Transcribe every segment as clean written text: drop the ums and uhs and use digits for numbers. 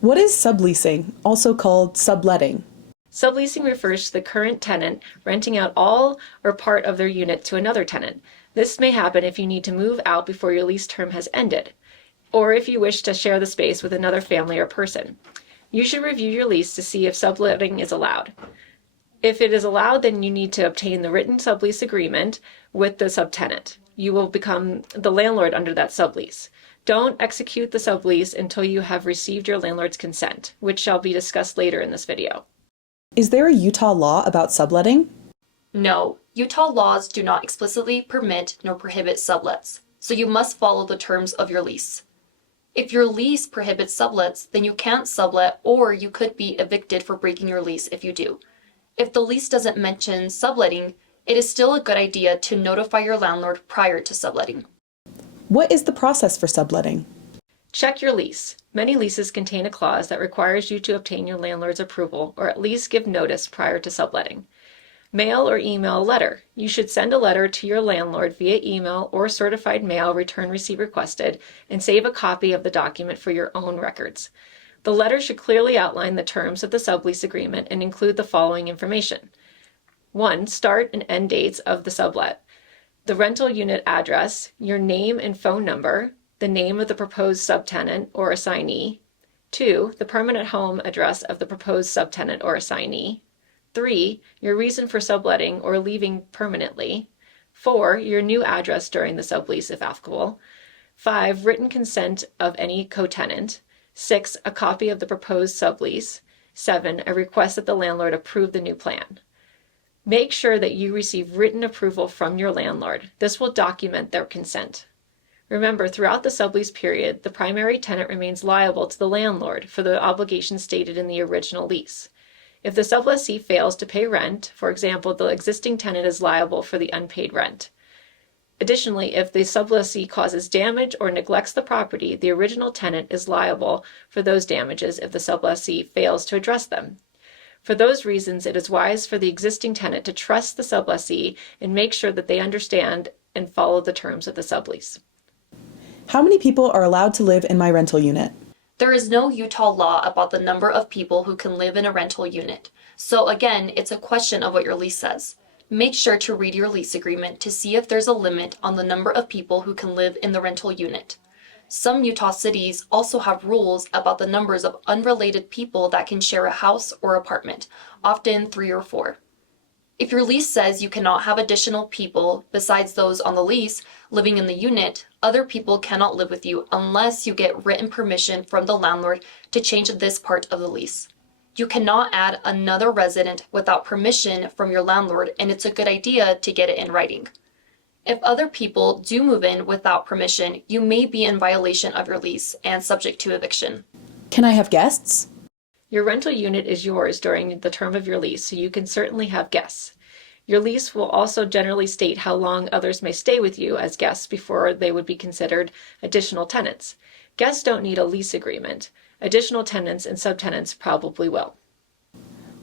What is subleasing, also called subletting? Subleasing refers to the current tenant renting out all or part of their unit to another tenant. This may happen if you need to move out before your lease term has ended, or if you wish to share the space with another family or person. You should review your lease to see if subletting is allowed. If it is allowed, then you need to obtain the written sublease agreement with the subtenant. You will become the landlord under that sublease. Don't execute the sublease until you have received your landlord's consent, which shall be discussed later in this video. Is there a Utah law about subletting? No, Utah laws do not explicitly permit nor prohibit sublets, so you must follow the terms of your lease. If your lease prohibits sublets, then you can't sublet, or you could be evicted for breaking your lease if you do. If the lease doesn't mention subletting, it is still a good idea to notify your landlord prior to subletting. What is the process for subletting? Check your lease. Many leases contain a clause that requires you to obtain your landlord's approval or at least give notice prior to subletting. Mail or email a letter. You should send a letter to your landlord via email or certified mail return receipt requested and save a copy of the document for your own records. The letter should clearly outline the terms of the sublease agreement and include the following information. 1. Start and end dates of the sublet. The rental unit address, your name and phone number, the name of the proposed subtenant or assignee. 2. The permanent home address of the proposed subtenant or assignee. 3. Your reason for subletting or leaving permanently. 4. Your new address during the sublease if applicable. 5. Written consent of any co-tenant. 6. A copy of the proposed sublease. 7. A request that the landlord approve the new plan. Make sure that you receive written approval from your landlord. This will document their consent. Remember, throughout the sublease period, the primary tenant remains liable to the landlord for the obligations stated in the original lease. If the sublessee fails to pay rent, for example, the existing tenant is liable for the unpaid rent. Additionally, if the sublessee causes damage or neglects the property, the original tenant is liable for those damages if the sublessee fails to address them. For those reasons, it is wise for the existing tenant to trust the sublessee and make sure that they understand and follow the terms of the sublease. How many people are allowed to live in my rental unit? There is no Utah law about the number of people who can live in a rental unit. So again, it's a question of what your lease says. Make sure to read your lease agreement to see if there's a limit on the number of people who can live in the rental unit. Some Utah cities also have rules about the numbers of unrelated people that can share a house or apartment, often 3 or 4. If your lease says you cannot have additional people besides those on the lease living in the unit, other people cannot live with you unless you get written permission from the landlord to change this part of the lease. You cannot add another resident without permission from your landlord, and it's a good idea to get it in writing. If other people do move in without permission, you may be in violation of your lease and subject to eviction. Can I have guests? Your rental unit is yours during the term of your lease, so you can certainly have guests. Your lease will also generally state how long others may stay with you as guests before they would be considered additional tenants. Guests don't need a lease agreement. Additional tenants and subtenants probably will.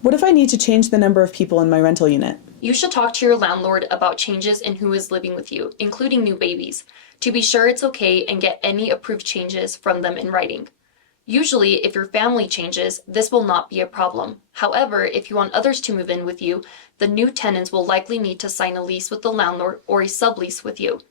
What if I need to change the number of people in my rental unit? You should talk to your landlord about changes in who is living with you, including new babies, to be sure it's okay and get any approved changes from them in writing. Usually, if your family changes, this will not be a problem. However, if you want others to move in with you, the new tenants will likely need to sign a lease with the landlord or a sublease with you.